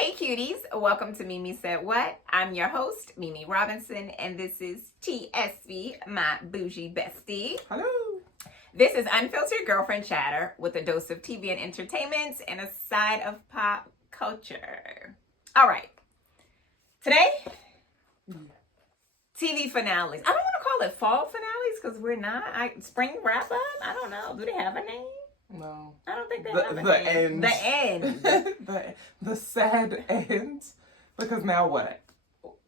Hey cuties, welcome to Mimi Said What. I'm your host, Mimi Robinson, and this is Espi, my bougie bestie. Hello. This is Unfiltered Girlfriend Chatter with a dose of TV and entertainment and a side of pop culture. All right. Today, TV finales. I don't want to call it fall finales because we're not. Spring wrap up? I don't know. Do they have a name? No. I don't think they have a name. End. The end. the sad end. Because now what?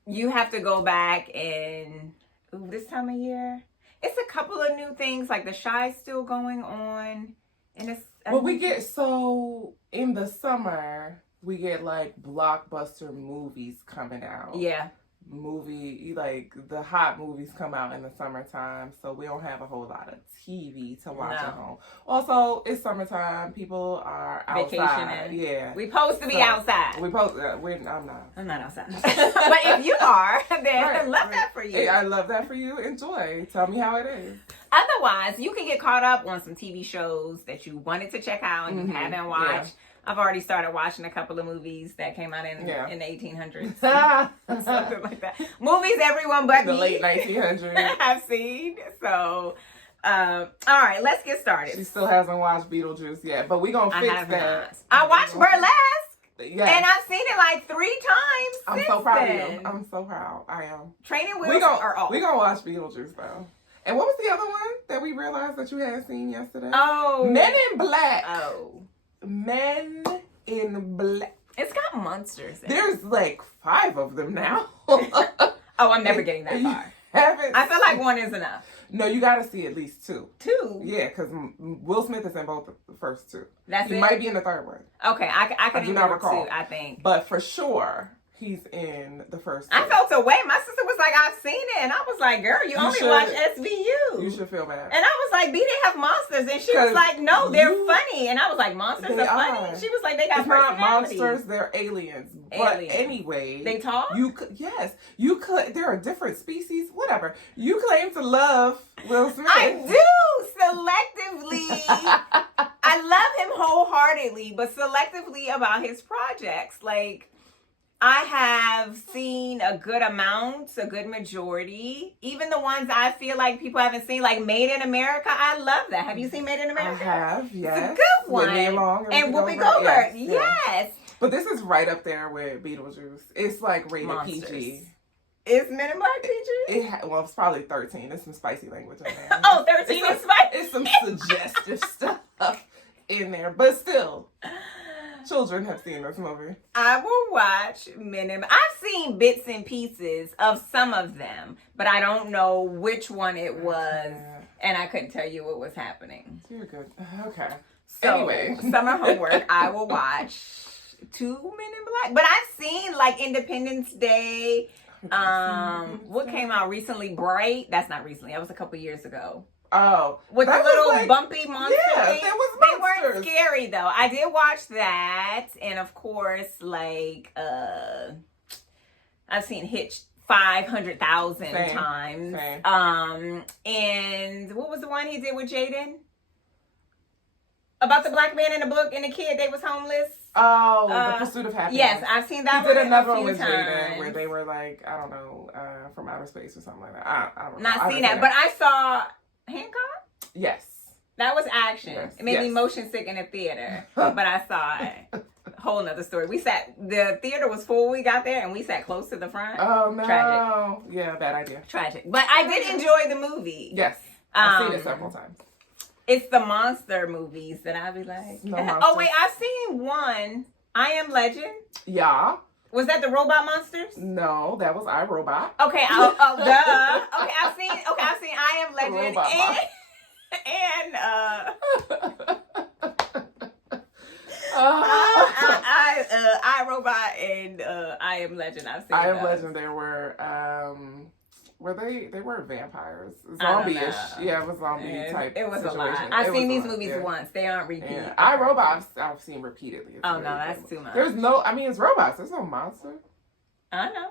You have to go back and this time of year. It's a couple of new things, like The Shy's still going on. And it's we get in the summer, we get like blockbuster movies coming out. Yeah. Like the hot movies come out in the summertime, so we don't have a whole lot of TV to watch at home. Also, it's summertime. People are outside. Vacationing. Yeah. We supposed to be outside. I'm not. I'm not outside. But if you are, then I love that for you. Hey, I love that for you. Enjoy. Tell me how it is. Otherwise, you can get caught up on some TV shows that you wanted to check out and you haven't watched. Yeah. I've already started watching a couple of movies that came out in the 1800s. Something like that. Movies everyone but the me. The late 1900s. I've seen. So, all right, let's get started. She still hasn't watched Beetlejuice yet, but we're going to fix that. I watched Burlesque. Yes. And I've seen it like 3 times. I'm so proud of you. I'm so proud. I am. Training wheels are off. We're going to watch Beetlejuice, though. And what was the other one that we realized that you hadn't seen yesterday? Oh. Men in Black. Oh. Men in Black. It's got monsters in There's like 5 of them now. I'm never getting that far. I feel like 1 is enough. No, you got to see at least 2. 2? Yeah, because Will Smith is in both the first 2. That's it? He might be in the 3rd one. Okay, I can do not recall. 2, I think. But for sure, he's in the first 2. I felt away. My sister was like, I've seen it. And I was like, girl, you only watch SVU. You should feel bad. And I was like, B, they have monsters. And she was like, no, they're funny. And I was like, monsters are funny? She was like, they got It's not personalities. monsters, they're aliens. But anyway. They talk? Yes. There are different species, whatever. You claim to love Will Smith. I do, selectively. I love him wholeheartedly, but selectively about his projects. Like, I have seen a good majority. Even the ones I feel like people haven't seen, like Made in America. I love that. Have you seen Made in America? I have, yes. It's a good one. And Whoopi Goldberg. Yes. But this is right up there with Beetlejuice. It's like rated PG. Is Men in Black PG? It's probably 13. There's some spicy language in there. 13 is spicy. It's some suggestive stuff in there. But still, children have seen this movie. I will watch I've seen bits and pieces of some of them, but I don't know which one it was, and I couldn't tell you what was happening. You're good. Okay. So, anyway. Summer homework, I will watch 2 Men in Black. But I've seen, like, Independence Day. What came out recently? Bright. That's not recently. That was a couple years ago. Oh. With the little bumpy monster thing. They monsters. weren't scary, though. I did watch that. And, of course, like, I've seen Hitch 500,000 times. Same. And what was the one he did with Jaden? About the black man in the book and the kid, they was homeless. Oh, The Pursuit of Happiness. Yes, I've seen that one. He did another one with Jaden where they were like, I don't know, from outer space or something like that. I don't know. Not seen that, but I saw Hancock. Yes. That was action. Yes. It made me motion sick in the theater, but I saw it. Whole nother story. The theater was full when we got there, and we sat close to the front. Oh, no. Tragic. Yeah, bad idea. Tragic. But I did enjoy the movie. Yes. I've seen it several times. It's the monster movies that I be like. No oh, wait, I've seen one. I Am Legend. Yeah. Was that the robot monsters? No, that was iRobot. Okay, duh. Okay, I've seen I Am Legend iRobot and I Am Legend. I've seen I Am Legend. There were they were vampires, zombie-ish. Yeah, it was zombie type. It was situation. a lot. I've seen these movies once. They aren't repeat. Yeah. iRobot I've seen repeatedly. Oh no, that's too much. It's robots. There's no monster. I know.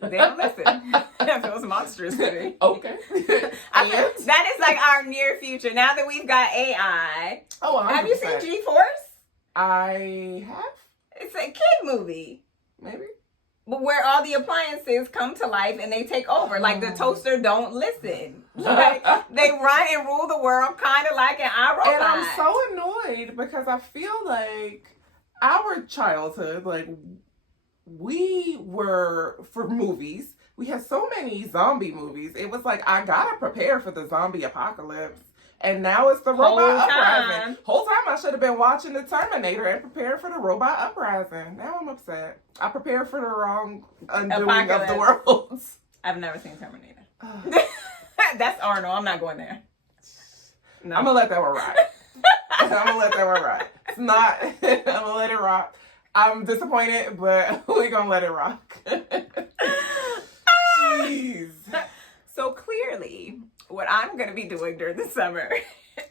They don't listen. Those monsters to me. Okay. That is like our near future. Now that we've got AI. Oh, 100%. Have you seen G-Force? I have. It's a kid movie. Maybe. But where all the appliances come to life and they take over. Like the toaster don't listen. Like they run and rule the world kind of like an iRobot. And I'm so annoyed because I feel like our childhood, like we were, for movies, we had so many zombie movies. It was like, I gotta prepare for the zombie apocalypse. And now it's the robot uprising. Whole time I should have been watching the Terminator and preparing for the robot uprising. Now I'm upset. I prepared for the wrong undoing of the world. I've never seen Terminator. That's Arnold. I'm not going there. No. I'm gonna let that one ride. It's not. I'm gonna let it rock. I'm disappointed, but we're gonna let it rock. Jeez. So clearly, what I'm going to be doing during the summer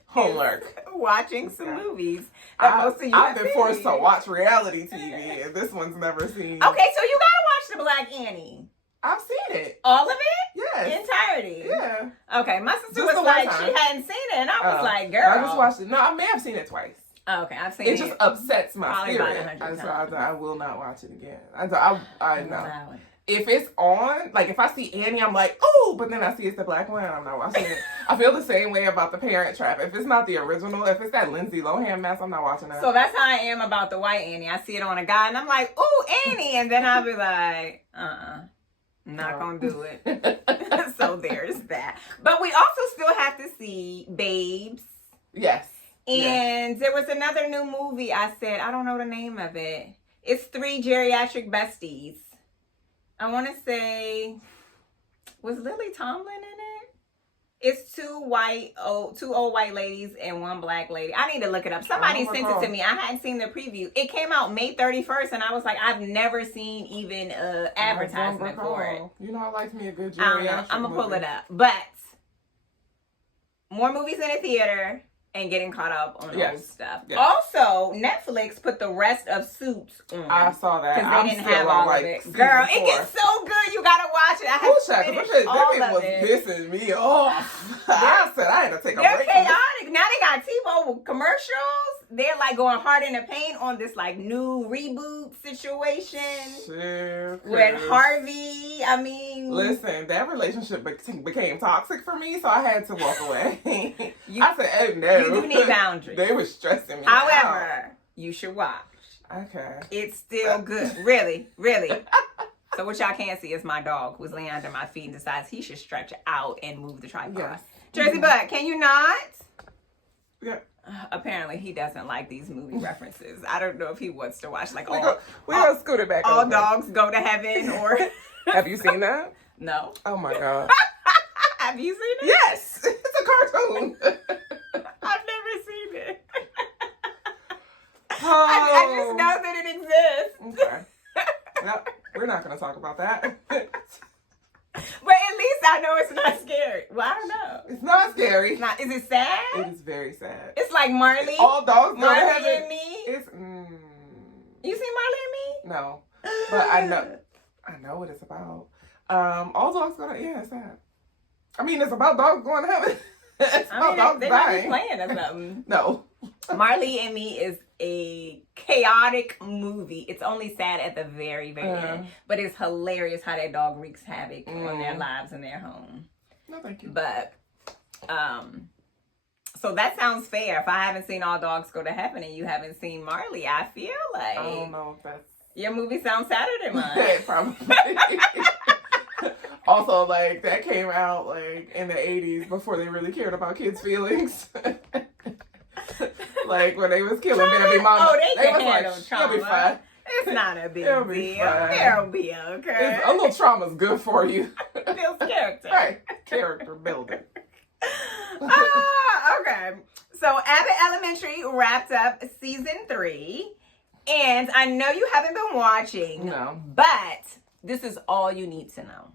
homework, watching some movies that most of you I've been forced to watch reality TV, and this one's never seen. Okay, so you got to watch The Black Annie. I've seen it. All of it? Yes. Entirety? Yeah. Okay, my sister was like, she hadn't seen it, and I was like, girl. I just watched it. No, I may have seen it twice. Oh, okay, I've seen it. It just upsets my spirit. I will not watch it again. I know. If it's on, like if I see Annie, I'm like, oh, but then I see it's the black one, I'm not watching it. I feel the same way about The Parent Trap. If it's not the original, if it's that Lindsay Lohan mess, I'm not watching that. So that's how I am about the white Annie. I see it on a guy and I'm like, oh, Annie. And then I'll be like, I'm not going to do it. So there's that. But we also still have to see Babes. Yes. And there was another new movie I said, I don't know the name of it. It's 3 geriatric besties. I want to say, was Lily Tomlin in it? It's 2 old white ladies and 1 black lady. I need to look it up. Somebody sent it to me. I hadn't seen the preview. It came out May 31st, and I was like, I've never seen even an advertisement for it. You know, I like me a good geriatric I'm going to pull it up. But more movies in the theater. And getting caught up on old stuff. Yes. Also, Netflix put the rest of Suits on. I saw that. Because they didn't have all of it. Girl, it gets so good. You gotta watch it. I have finished all of it. That was pissing me off. I said I had to take a break. They're chaotic. Now they got TiVo with commercials. They're like going hard in the paint on this like new reboot situation with Harvey. I mean, listen, that relationship became toxic for me, so I had to walk away. I said, "Oh no." You do need boundaries. They were stressing me However, out. You should watch. Okay. It's still good. Really, really. So what y'all can't see is my dog who's laying under my feet and decides he should stretch out and move the tripod. Yes. Jersey Bud, can you not? Yeah. Apparently he doesn't like these movie references. I don't know if he wants to watch like we're gonna scoot it back. All over. Dogs go to heven or Have you seen that? No. Oh my god. Have you seen it? Yes. It's a cartoon. I've never seen it. Oh. I just know that it exists. Okay. Well, we're not gonna talk about that. But at least I know it's not scary. Well, I don't know. It's not scary. It's not. Is it sad? It is very sad. It's like Marley. All dogs go to heaven. Marley and Me. It's. You seen Marley and Me? No, but I know what it's about. All dogs go to it's sad. I mean, it's about dogs going to heaven. It's about dogs they dying. Might be playing or something. No. Marley and Me is a chaotic movie. It's only sad at the very, very end. But it's hilarious how that dog wreaks havoc on their lives and their home. No, thank you. But, so that sounds fair. If I haven't seen All Dogs Go to Heaven and you haven't seen Marley, I feel like... I don't know if that's... Your movie sounds sadder than mine. Probably. Also, like, that came out, like, in the 80s before they really cared about kids' feelings. Like, when they was killing baby mama. Oh, they can handle trauma. You'll be fine. It's not a big deal. They'll be okay. A little trauma's good for you. Builds character. Right. Character building. Okay. So, Abbott Elementary wrapped up season 3. And I know you haven't been watching. No. But this is all you need to know.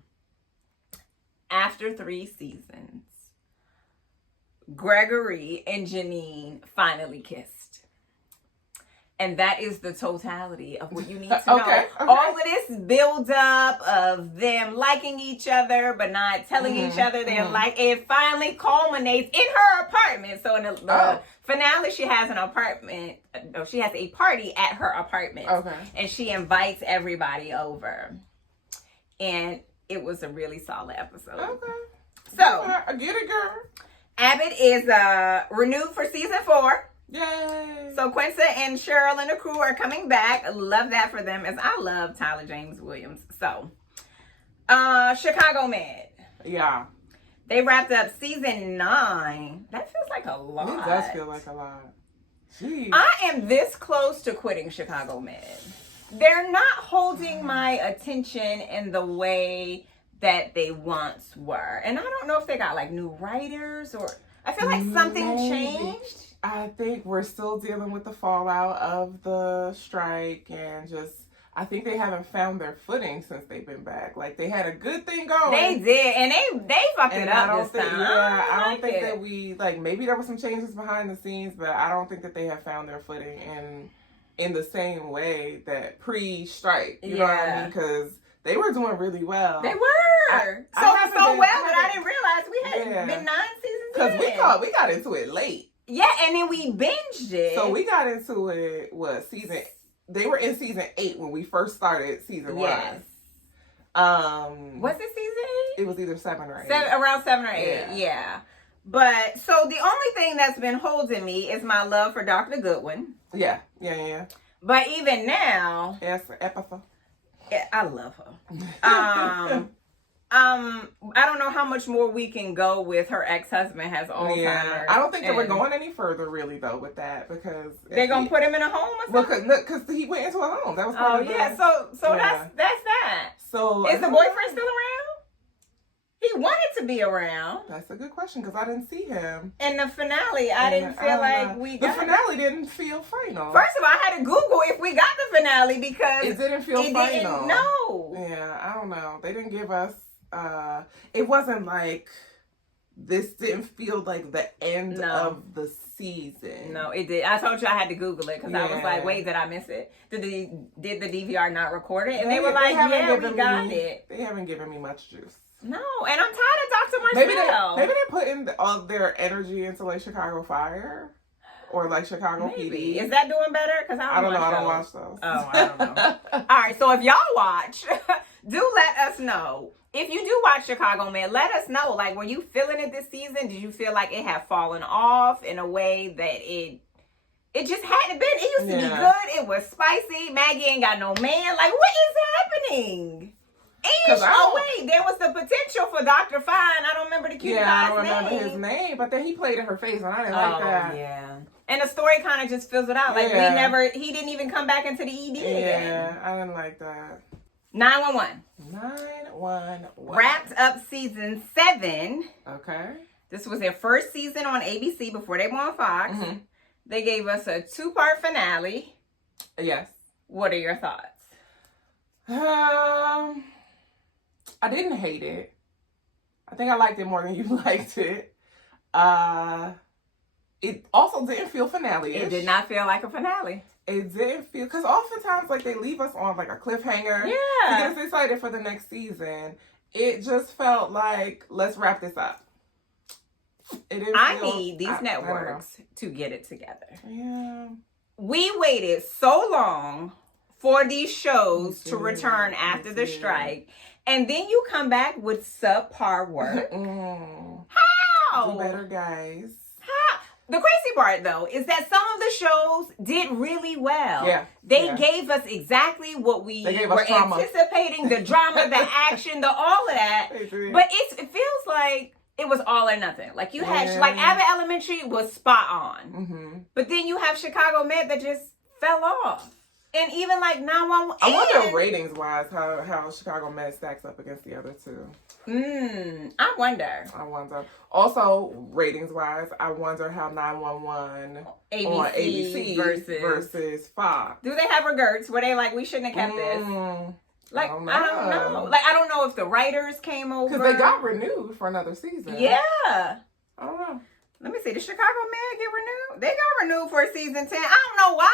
After 3 seasons, Gregory and Janine finally kissed. And that is the totality of what you need to know. Okay. All of this build up of them liking each other, but not telling each other they're like, it finally culminates in her apartment. So in the finale, she has an apartment. No, she has a party at her apartment. Okay. And she invites everybody over. And it was a really solid episode. Okay. So, I get it, girl. Abbott is renewed for season 4. Yay! So Quincy and Cheryl and the crew are coming back. Love that for them, as I love Tyler James Williams. So, Chicago Med. Yeah. They wrapped up season 9. That feels like a lot. It does feel like a lot. Jeez. I am this close to quitting Chicago Med. They're not holding my attention in the way that they once were. And I don't know if they got like new writers or I feel like something changed. I think we're still dealing with the fallout of the strike and just, I think they haven't found their footing since they've been back. Like, they had a good thing going. They did, and they fucked it up this time. Yeah, I don't think that we, like, maybe there were some changes behind the scenes, but I don't think that they have found their footing in the same way that pre-strike. You know what I mean? Because they were doing really well. They were. So well that I didn't realize we had been 9 seasons in. Because we got into it late. Yeah, and then we binged it. So we got into it, they were in season 8 when we first started season 1. Yes. Was it season 8? It was either 7 or 8. Around 7 or 8, yeah. But, so the only thing that's been holding me is my love for Dr. Goodwin. Yeah. But even now... Yes, Epitha. I love her. I don't know how much more we can go with her ex-husband has Alzheimer's. Yeah, I don't think that we're going any further really though with that because they're gonna put him in a home or something. Well, because he went into a home. That was part of So that's that. So is the boyfriend still around? He wanted to be around. That's a good question because I didn't see him in the finale. I didn't feel like we got the finale. Didn't feel final. First of all, I had to Google if we got the finale because it didn't feel final. No. Yeah, I don't know. They didn't give us. It wasn't like this didn't feel like the end of the season. No, it did. I told you I had to Google it because I was like, wait, did I miss it? Did the DVR not record it? And they were like, yeah, we got it. They haven't given me much juice. No, and I'm tired of Dr. Marcel. Maybe they put in all their energy into like Chicago Fire or like Chicago PD. Is that doing better? Because I don't know. I don't watch those. Oh, I don't know. All right, so if y'all watch, do let us know. If you do watch Chicago Med, let us know. Like, were you feeling it this season? Did you feel like it had fallen off in a way that it just hadn't been? It used to be good. It was spicy. Maggie ain't got no man. Like, what is happening? Wait, there was the potential for Dr. Fine. I don't remember the cute guy's name. I don't remember his name, but then he played in her face, and I didn't like that. Yeah. And the story kind of just fills it out. Like, he didn't even come back into the ED again. Yeah, I didn't like that. 911. 911. Wrapped up season 7. Okay. This was their first season on ABC before they went on Fox. Mm-hmm. They gave us a 2-part finale. Yes. What are your thoughts? I didn't hate it. I think I liked it more than you liked it. It also didn't feel finale-ish. It did not feel like a finale. It didn't feel, because oftentimes like they leave us on like a cliffhanger to get us excited for the next season. It just felt like, let's wrap this up. I need these networks to get it together. Yeah. We waited so long for these shows to return after the strike, and then you come back with subpar work. How? Do better, guys. How? The crazy part, though, is that some of the shows did really well. Yeah. They gave us exactly what we were anticipating, the drama, the action, the all of that. But it feels like it was all or nothing. Like you had, like Abbott Elementary was spot on. Mm-hmm. But then you have Chicago Med that just fell off. And even like 911. I wonder ratings wise how Chicago Med stacks up against the other two. I wonder. Also, ratings wise, I wonder how 911 on ABC versus Fox. Do they have regrets? Were they like, we shouldn't have kept this? Like, I don't know. Like, I don't know if the writers came over. Because they got renewed for another season. Yeah. I don't know. Let me see. Did Chicago Med get renewed? They got renewed for season 10. I don't know why.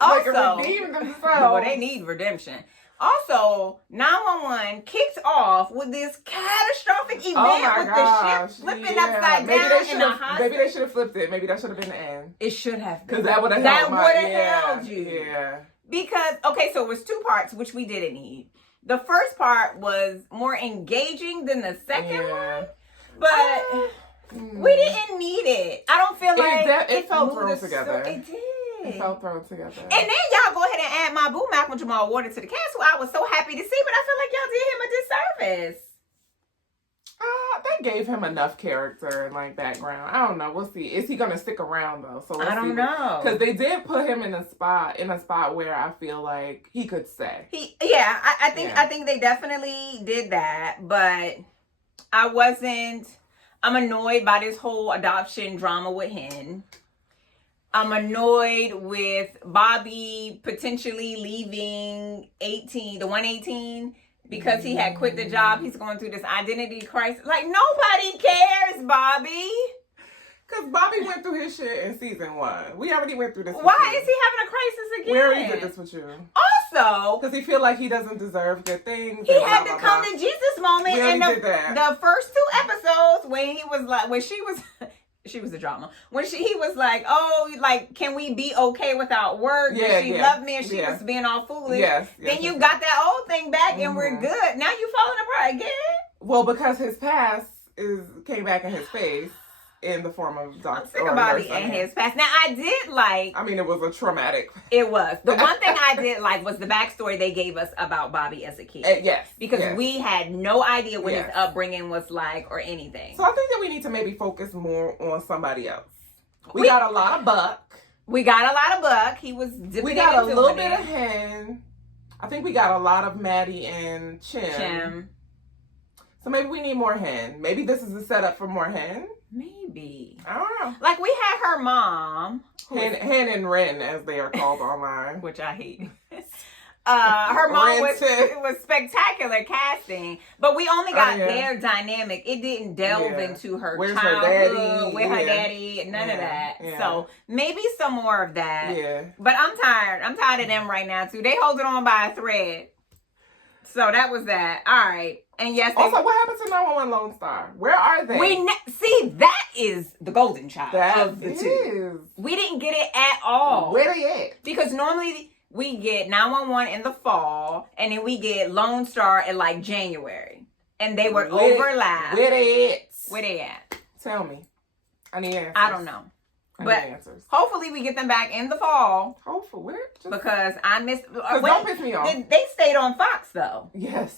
Also, redeem themselves. well, they need redemption. Also, 911 kicked off with this catastrophic event with the ship flipping upside down in a hospital. Maybe they should have flipped it. Maybe that should have been the end. It should have been. Because that would have held you. Yeah. Because, okay, so it was 2 parts, which we didn't need. The first part was more engaging than the second one. But we didn't need it. I don't feel like it felt thrown together. It did. It felt thrown together. And then y'all go ahead and add my boo Malcolm Jamal Warner to the cast, who I was so happy to see, but I feel like y'all did him a disservice. They gave him enough character and like background. I don't know. We'll see. Is he gonna stick around though? So I don't know. Because they did put him in a spot where I feel like he could stay. I think they definitely did that, but I'm annoyed by this whole adoption drama with him. I'm annoyed with Bobby potentially leaving the 118 because he had quit the job. He's going through this identity crisis. Like, nobody cares, Bobby. Because Bobby went through his shit in season 1. We already went through this. Why is he having a crisis again? We already did this with you. Also, because he feel like he doesn't deserve good things. He had to come to Jesus moment in the first 2 episodes when he was like, when she was... She was the drama. When he was like, oh, like, can we be okay without work? Yeah, she loved me and she was being all foolish. Then you got that old thing back and we're good. Now you falling apart again? Well, because his past came back in his face in the form of Dr. Think about it in his past. Now, I did like... I mean, it was a traumatic... It was. The one thing I did like was the backstory they gave us about Bobby as a kid. Yes. Because we had no idea what his upbringing was like or anything. So I think that we need to maybe focus more on somebody else. We got a lot of Buck. We got a lot of Buck. He was dipping. We got a little bit of Hen. I think we got a lot of Maddie and Chim. So maybe we need more Hen. Maybe this is a setup for more Hen. Maybe. I don't know. Like, we had her mom. Hen and Ren, as they are called online. Which I hate. Her mom was spectacular casting. But we only got their dynamic. It didn't delve into her childhood. With her daddy. None of that. Yeah. So, maybe some more of that. Yeah. But I'm tired. I'm tired of them right now, too. They hold it on by a thread. So, that was that. All right. And yes. Also, what happened to 911 Lone Star? Where are they? See, that is the golden child of the 2. We didn't get it at all. Where they at? Because normally we get 911 in the fall, and then we get Lone Star in like January, and they would overlap. Where they at? Where they at? Tell me. I need answers. I don't know. But answers. Hopefully we get them back in the fall. Hopefully, where? Because I missed. Don't piss me off. They stayed on Fox though. Yes.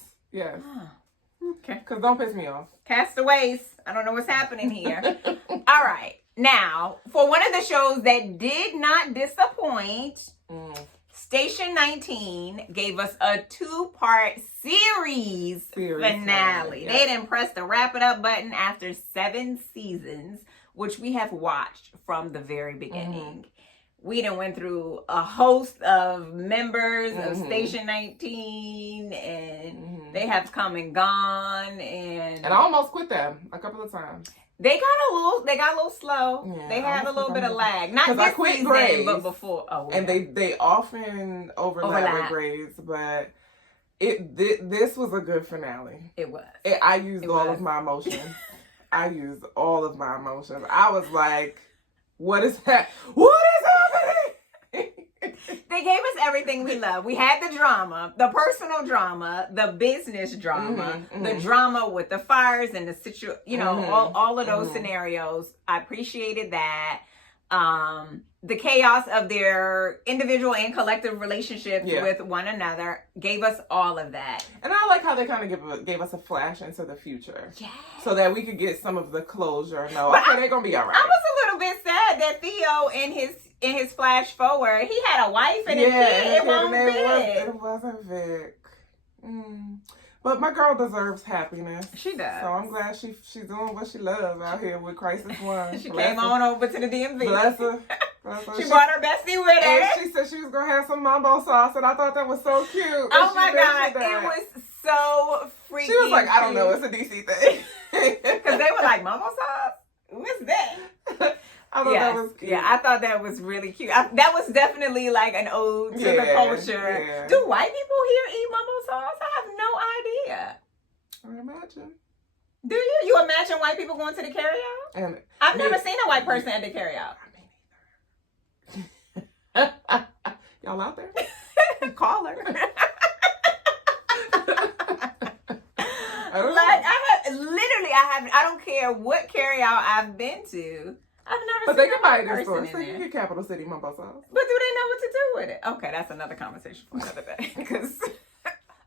Okay. Because don't piss me off. Castaways. I don't know what's happening here. All right. Now, for one of the shows that did not disappoint, Station 19 gave us a 2-part series finale. Yes. They didn't press the wrap it up button after 7 seasons, which we have watched from the very beginning. We done went through a host of members of Station 19, and they have come and gone, and I almost quit them a couple of times. They got a little slow. Yeah, they had a little bit of lag. Not this season, but before. Oh, yeah. And they often overlap with grades, but this was a good finale. It was. I used all of my emotions. I was like, what is that? What is happening? They gave us everything we love. We had the drama, the personal drama, the business drama, the drama with the fires and the situation, all of those scenarios. I appreciated that. The chaos of their individual and collective relationships with one another gave us all of that. And I like how they kind of gave us a flash into the future. Yeah. So that we could get some of the closure. No, they're going to be all right. I was a little bit sad that Theo in his flash forward, he had a wife and a kid. It wasn't Vic. But my girl deserves happiness. She does. So I'm glad she's doing what she loves out here with Crisis 1. She came on over to the DMV. Bless her. She brought her bestie with her. And she said she was going to have some mambo sauce, and I thought that was so cute. Oh my God. It was so freaking She was like, I don't know. It's a DC thing. Because they were like, mambo sauce? What's that? I thought that was cute. Yeah, I thought that was really cute. That was definitely like an ode to the culture. Yeah. Do white people here eat mumbo sauce? I have no idea. I imagine. Do you? You imagine white people going to the carryout? And I've never seen a white person at the carryout. Y'all out there? Call her. I don't care what carryout I've been to. I've never but seen they can buy it in stores. So you get Capital City mumbo sauce. But do they know what to do with it? Okay, that's another conversation for another day.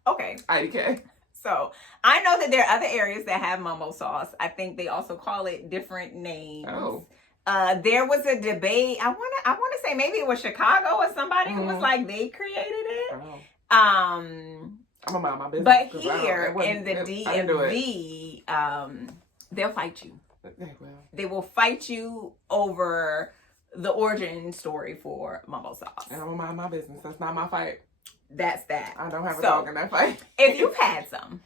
Okay. IDK. So I know that there are other areas that have mumbo sauce. I think they also call it different names. Oh. There was a debate. I wanna say maybe it was Chicago or somebody who was like they created it. Oh. I'm gonna mind my business. But here in the DMV, they'll fight you. They will fight you over the origin story for mumbo sauce. And I'm gonna mind my business. That's not my fight. That's that. I don't have a dog in that fight. If you've had some,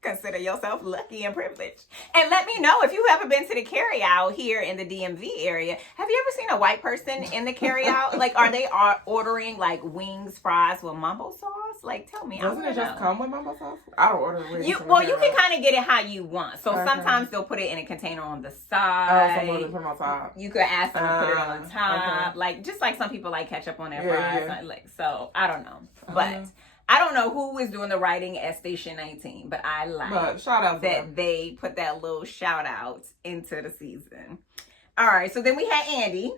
consider yourself lucky and privileged. And let me know if you've ever been to the carryout here in the DMV area. Have you ever seen a white person in the carryout? Like, are they ordering like wings, fries with mumbo sauce? Like, tell me. Doesn't it just come with mumbo sauce? I don't order wings. You can kind of get it how you want. So sometimes they'll put it in a container on the side. Oh, some put on top. You could ask them to put it on top. Okay. Like, just like some people like ketchup on their fries. Yeah. Like, so, I don't know. But I don't know who is doing the writing at Station 19, but I like shout out that they put that little shout out into the season. All right, so then we had Andy.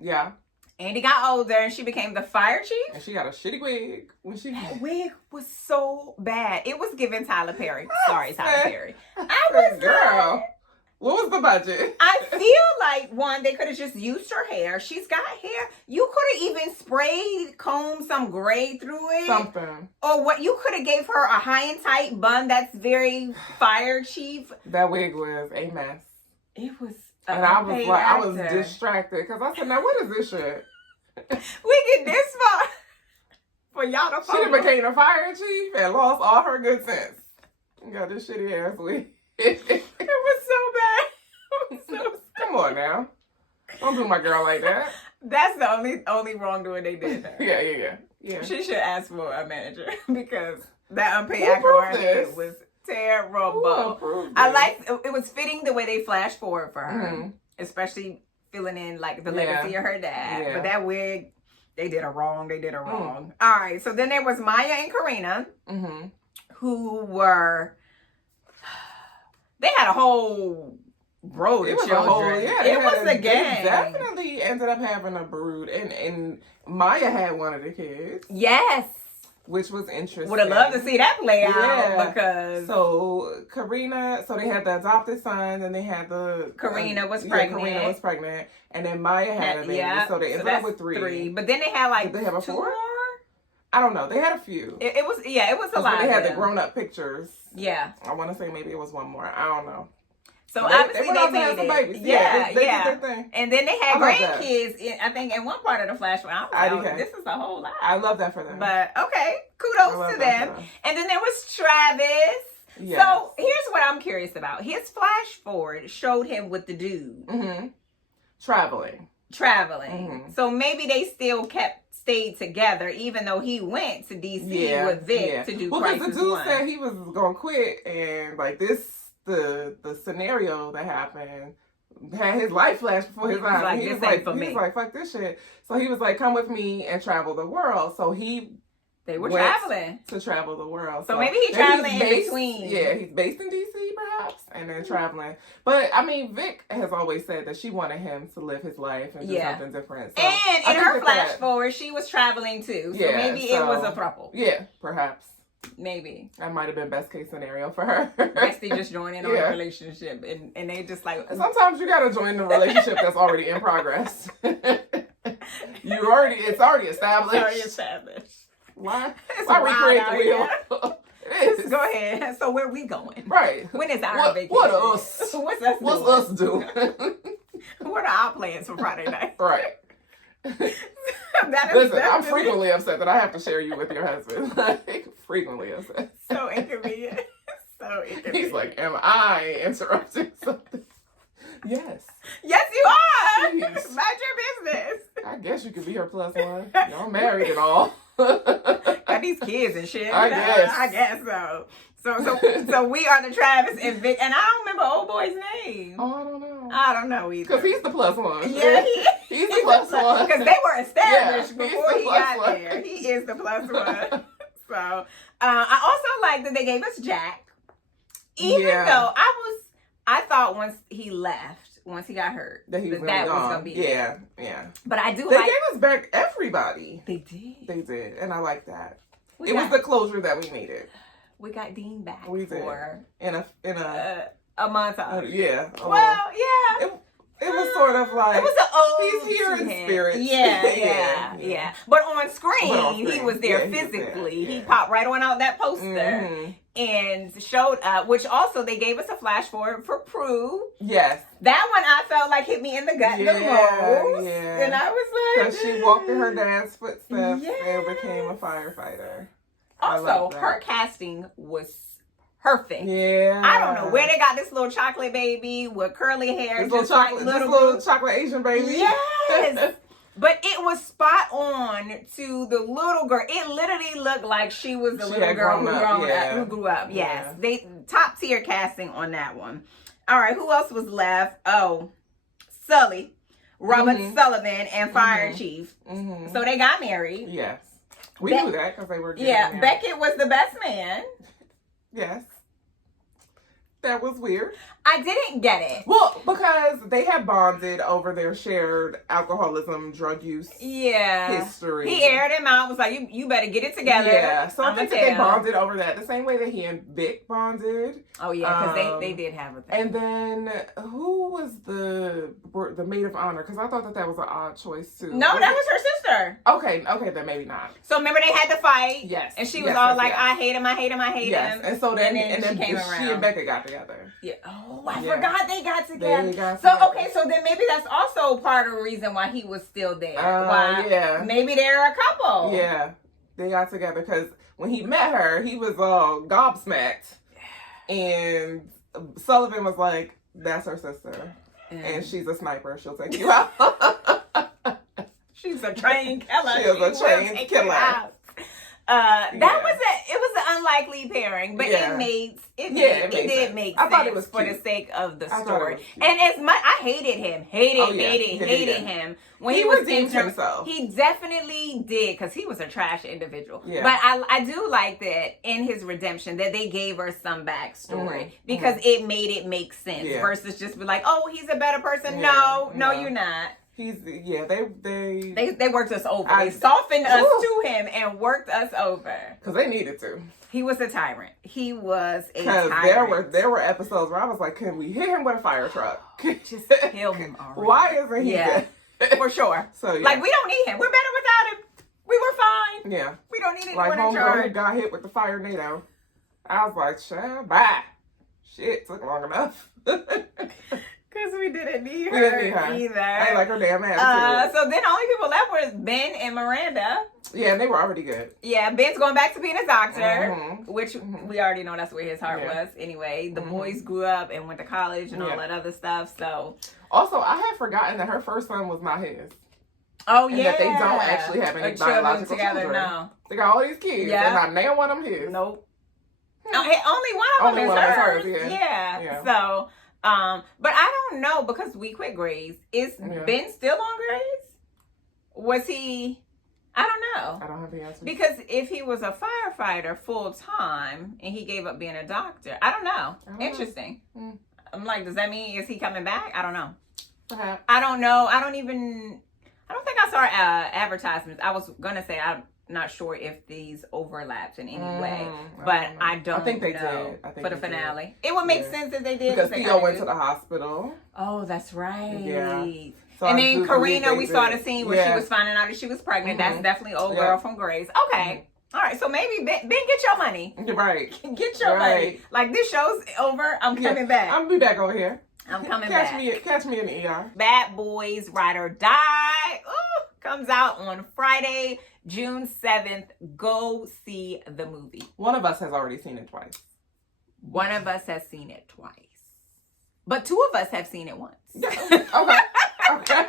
Yeah. Andy got older and she became the fire chief. And she got a shitty wig. That wig was so bad. It was giving Tyler Perry. Sorry, Tyler Perry. I was girl. What was the budget? I feel like, one, they could have just used her hair. She's got hair. You could have even combed some gray through it. Something. Or what? You could have gave her a high and tight bun that's very fire chief. That wig was a mess. It was. And I was distracted because I said, now what is this shit? We get this far for y'all to follow. She became a fire chief and lost all her good sense. Got this shitty ass wig. It was so bad. Come on now. Don't do my girl like that. That's the only wrongdoing they did there. Yeah. She should ask for a manager because that unpaid actor was terrible. It was fitting the way they flashed forward for her, especially filling in like the legacy of her dad. Yeah. But that wig, they did her wrong. All right, so then there was Maya and Karina, who were. They had a whole road of children. It was a gang. They definitely ended up having a brood, and Maya had one of the kids. Yes. Which was interesting. Would have loved to see that play out because... So, Karina, they had the adopted son, and they had Karina was pregnant. And then Maya had a baby. Yeah. So they ended up with three. But then they had like Did they have a four? I don't know. They had a few. It was a lot. They had the grown-up pictures. Yeah. I want to say maybe it was one more. I don't know. So obviously they made some babies. Yeah. They did their thing. And then they had grandkids. I think in one part of the flash, I was like, this is a whole lot. I love that for them. But okay, kudos to them. And then there was Travis. Yes. So here's what I'm curious about. His flash forward showed him with the dude. Traveling. So maybe they still stayed together, even though he went to DC with Vic to do Crisis 1. Because the dude said he was gonna quit, and like the scenario that happened had his life flash before his eyes. He was like, fuck this shit. So he was like, come with me and travel the world. So they were traveling to travel the world. So maybe he's traveling in between. Yeah, he's based in DC perhaps, and then traveling. But I mean, Vic has always said that she wanted him to live his life and do something different. So and in her flash forward, she was traveling too. So maybe it was a throuple. Yeah, perhaps. Maybe. That might have been best case snenario for her. Bestie just joined in on a relationship and they just like... Sometimes you gotta join the relationship that's already in progress. It's already established. Why recreate the wheel? Go ahead. So where we going? Right. When is our vacation? What us? What's us doing? What are our plans for Friday night? Right. Listen, I'm frequently upset that I have to share you with your husband. Like, frequently upset. So inconvenient. He's like, am I interrupting something? Yes. Yes, you are. Jeez. Mind your business. I guess you could be her plus one. Y'all married and all. Got these kids and shit. I guess. I guess so. So we are the Travis and Vic, and I don't remember old boy's name. Oh, I don't know. I don't know either. Because he's the plus one. Yeah, he's the plus one. Because they were established Yeah, before he got one. there. He is the plus one. So I also like that they gave us Jack, even though I thought once he got hurt, that was gonna be yeah. But I do they like gave us back everybody. They did, and I like that. It was the closure that we needed. We got Dean back. We did. In a montage. Yeah. Well, yeah. It was sort of like, it was an ode he's here to in him. spirit. Yeah. But on screen, he was there physically. He popped right on out that poster and showed up, which also they gave us a flash forward for Prue. Yes. That one I felt like hit me in the gut the most. Yeah. And I was like... Because she walked in her dad's footsteps and became a firefighter. Also, her casting was perfect. Yeah. I don't know where they got this little chocolate baby with curly hair. This little chocolate Asian baby. Yes. But it was spot on to the little girl. It literally looked like she was the little girl who grew up. Yes. Yeah. They top tier casting on that one. All right, who else was left? Oh, Sully, Robert Sullivan, and Fire Chief. So they got married. Yes. We knew that because they were getting married. Beckett was the best man. Yes. That was weird. I didn't get it. Well, because they had bonded over their shared alcoholism, drug use history. He aired him out, was like, you better get it together. Yeah, so I think that they bonded over that the same way that he and Vic bonded. Oh, yeah, because they did have a thing. And then, who was the maid of honor? Because I thought that was an odd choice, too. No, that was her sister. Okay, then maybe not. So remember they had to fight? Yes. And she was all like, I hate him. Yes, and so then she came around. She and Becca got together. Yeah. Oh, I forgot they got together. So then maybe that's also part of the reason why he was still there. Maybe they're a couple. Yeah, they got together because when he met her, he was all gobsmacked, and Sullivan was like, "That's her sister, and she's a sniper. She'll take you out. She's a trained killer. She's a trained killer." It was an unlikely pairing, but it did make sense. I thought it was for the sake of the story. And as much I hated him, hated him when he redeemed himself. He definitely did because he was a trash individual. Yeah. But I do like that in his redemption that they gave her some backstory because it made it make sense versus just be like, oh, he's a better person. No, you're not. They worked us over. They softened us to him and worked us over. Because they needed to. He was a tyrant. He was a tyrant. There were episodes where I was like, can we hit him with a fire truck? Just kill him already. Why isn't he dead? For sure. So like, we don't need him. We're better without him. We were fine. Yeah. We don't need anyone in charge. Like, homegirl got hit with the fire NATO. I was like, bye. Shit, took long enough. Because we didn't need her either. I ain't like her damn attitude. So then only people left were Ben and Miranda. Yeah, and they were already good. Yeah, Ben's going back to being a doctor, which we already know that's where his heart was. Anyway, the boys grew up and went to college and all that other stuff. So also, I had forgotten that her first son was not his. Oh, and that they don't actually have any biological children. No. They got all these kids, and not now one of them his. Nope. Only one of them is hers. Yeah. So... but I don't know because we quit Grace. Is Ben still on Grace? Was he? I don't know. I don't have the answer. Because if he was a firefighter full time and he gave up being a doctor, I don't know. Interesting. I'm like, does that mean is he coming back? I don't know. Perhaps. I don't know. I don't think I saw advertisements. I was gonna say I'm not sure if these overlapped in any way, but I don't. I think they know did. For the finale. It would make sense if they did. Because Theo went to the hospital. Oh, that's right. Yeah. So and then Karina, we saw the scene where she was finding out that she was pregnant. That's definitely old girl from Grace. Okay. All right. So maybe Ben, get your money. Right. Get your money. Like, this show's over. I'm coming back. I'm gonna be back over here. I'm coming back. Catch me in the ER. Bad Boys Ride or Die. Ooh, comes out on Friday, June 7th. Go see the movie. One of us has already seen it twice. One of us has seen it twice. But 2 of us have seen it once. Okay. Okay.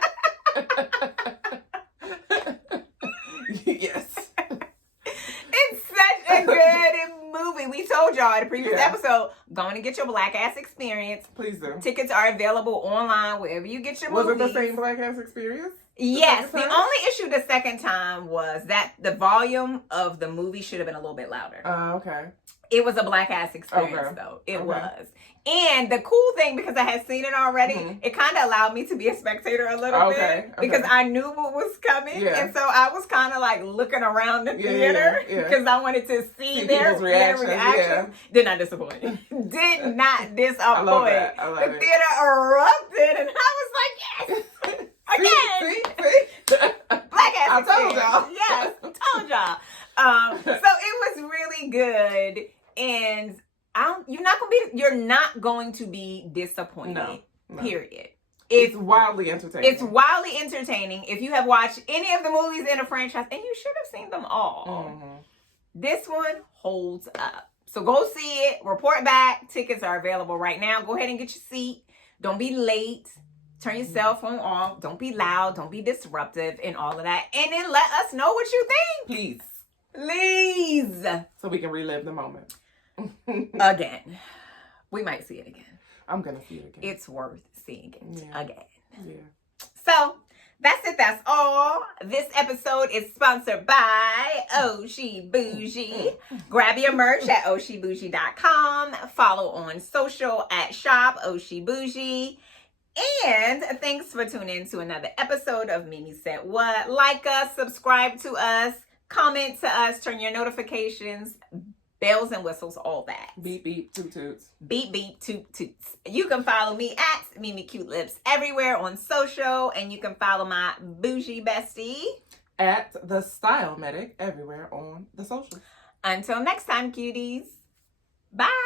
Yes. It's such a good movie. We told y'all in the previous episode, going to get your black ass experience. Please do. Tickets are available online wherever you get your movies. Was it the same black ass experience? Yes. The only issue the second time was that the volume of the movie should have been a little bit louder. Okay. It was a black ass experience though. It was. And the cool thing, because I had seen it already, it kind of allowed me to be a spectator a little bit because I knew what was coming. Yeah. And so I was kind of like looking around the theater because I wanted to see their reaction. Yeah. Did not disappoint. Did not disappoint. I love that. I love the theater erupted and I was like, yes! Again! See? Black ass I told y'all. Yes, told y'all. So it was really good. And you're not going to be disappointed. No. Period. It's wildly entertaining. It's wildly entertaining. If you have watched any of the movies in a franchise, and you should have seen them all, this one holds up. So go see it. Report back. Tickets are available right now. Go ahead and get your seat. Don't be late. Turn your cell phone off. Don't be loud. Don't be disruptive and all of that. And then let us know what you think. Please. So we can relive the moment. Again. We might see it again. I'm going to see it again. It's worth seeing it again. Yeah. So, that's it. That's all. This episode is sponsored by Oshi Bougie. Grab your merch at oshibougie.com. Follow on social at shop Oshi Bougie. And thanks for tuning in to another episode of Mimi Said What. Like us, subscribe to us, comment to us, turn your notifications, bells and whistles, all that. Beep, beep, toot, toots. Beep, beep, toot, toots. You can follow me at Mimi Cute Lips everywhere on social, and you can follow my bougie bestie at The Style Medic everywhere on the social. Until next time, cuties. Bye.